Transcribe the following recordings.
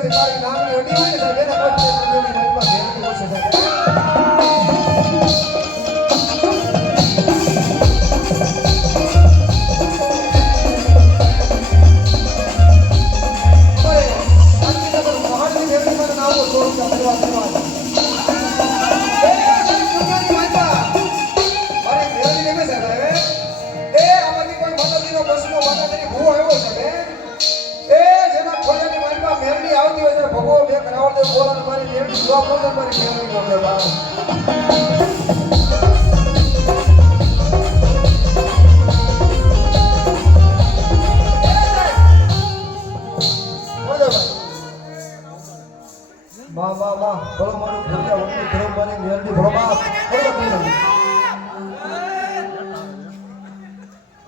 ಸರಿ ನಾಳೆ ನಡಿ ಸರಿ ಮಗು ಬೇಕು ಯಾವುದೇ ಬೋಧನೆ ಮಾಡಿ ಹೇಳಿ ಬೋಧನೆ ಮಾಡಿ ಕೇಳಿ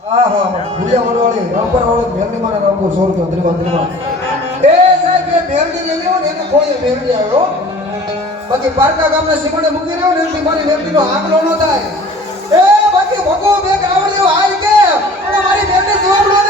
ஆஹா புரிய வருவாளி ரொம்ப வருவாளி மேலும் திரும்ப திரும்ப કોઈ વેરડી આવ્યો? બાકી પારકા ગામના સીમાડે મૂકી રહ્યો ને એમથી મારી વેરડીનો આંકડો ન થાય. એ બાકી ભગો બેગ આવડ્યો હાલ કે મારી બેનને જવાબ ન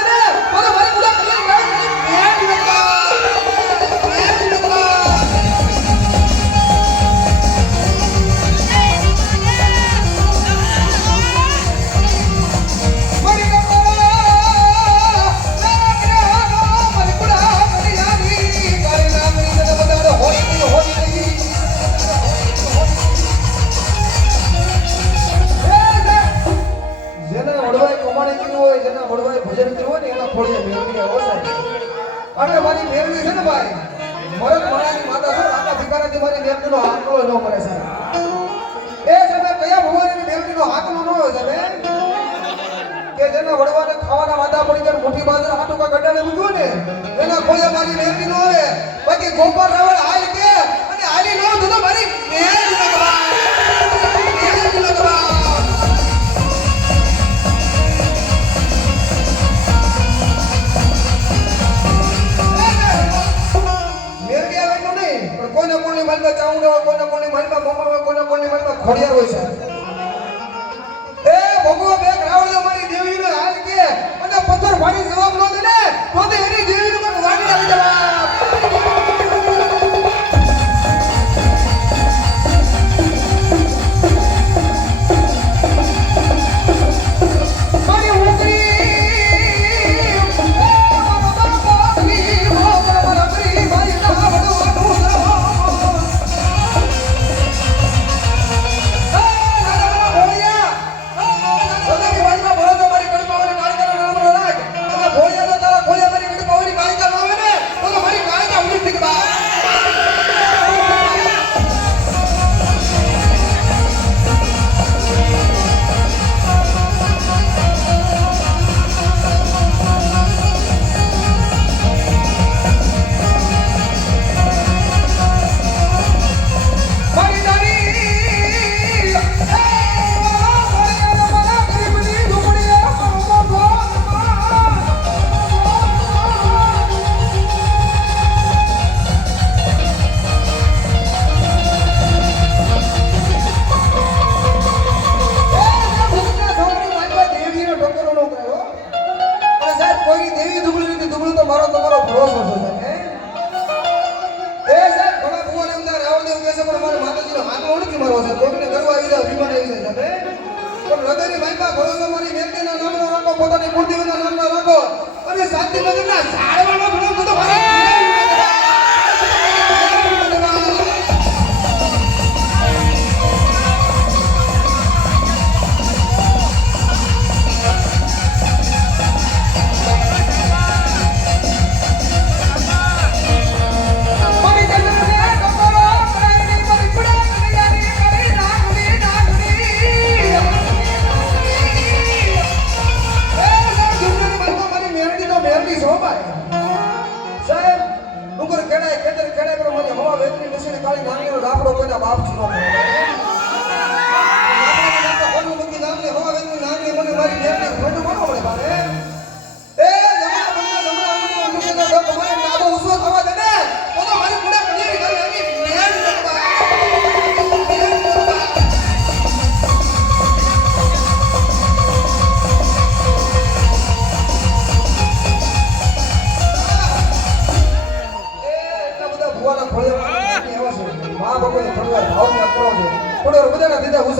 અને મારી મેરવી છે ને ભાઈ? ભરત માળાની માતા છે માતા ભિખારાજી મારી મેરવીનો આંકડો ન પડે છે એ સમય કયા ભગવાનની મેરવીનો આંકડો ન હોય છે કે જેના વડવાને ખાવાના માતા પડી જાય મોટી બાજરા હાટુકા ગડાને મૂક્યું ને, એના કોઈ મારી મેરવી ન હોય. બાકી ગોપાલ રાવળ હાલ કે, અને હાલી ન તો મારી হরিয়া বৈশাখ મારા ભરોસા મારી વ્યક્તિના નામના રાખો, પોતાની મૂર્તિના નામના રાખો. અને શાંતિ ભજનના સાળવાનો ભણો બધો ભરે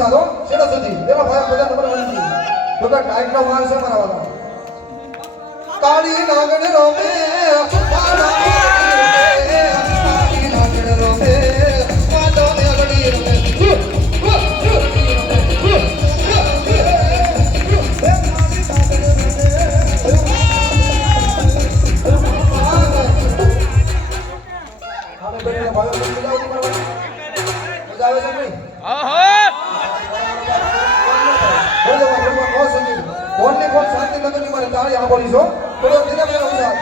ચાલો છેડે સુધી. તેનો ભાઈ બધા નંબર વળી તો કે ટાઈટ નો માર છે મારા વાળા. કાળી નાગણ રોમે કાળી નાગણ யார் யாபரிசோ ஒரு தினமே வந்தார்